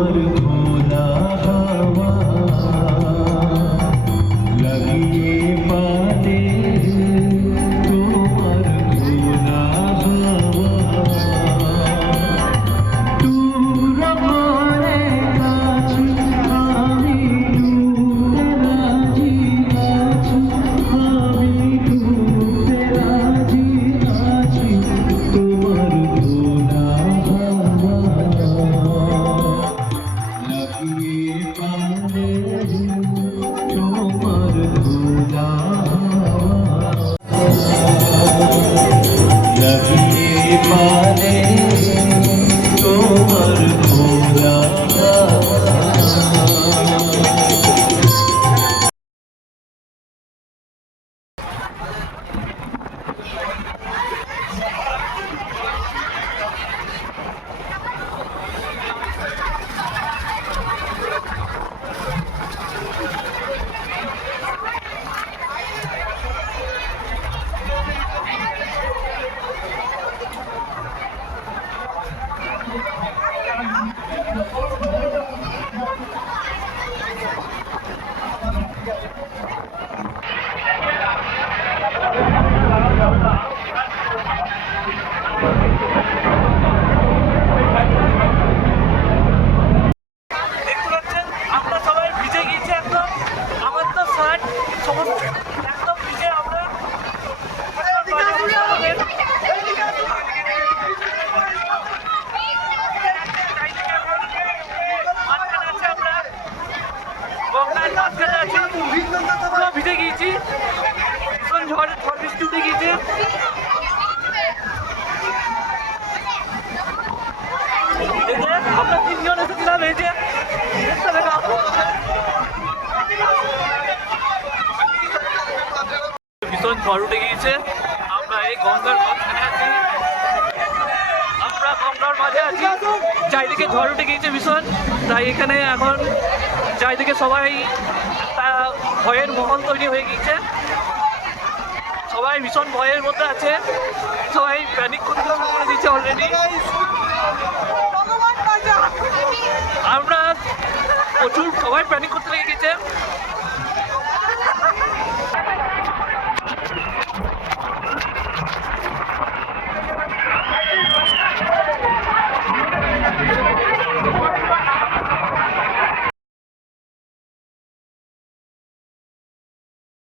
তোমার পারে আছি। পুরো ভিজে গিয়েছি। ভীষণ ঝড় ঝড় বৃষ্টি উঠে গিয়েছে আমরা তিনজন এসেছিলাম, এই যে ভীষণ ঝড় উঠে গিয়েছে। আমরা এই গঙ্গার মাঝখানে আছি। আমরা গঙ্গার মাঝে আছি। চারিদিকে ঝড় উঠে গিয়েছে ভীষণ। তাই এখানে এখন চারিদিকে সবাই একটা ভয়ের মহল তৈরি হয়ে গিয়েছে। সবাই ভীষণ ভয়ের মধ্যে আছে। সবাই প্যানিক করে দিচ্ছে অলরেডি আমরা প্রচুর সবাই প্যানিক করতে লেগে গেছে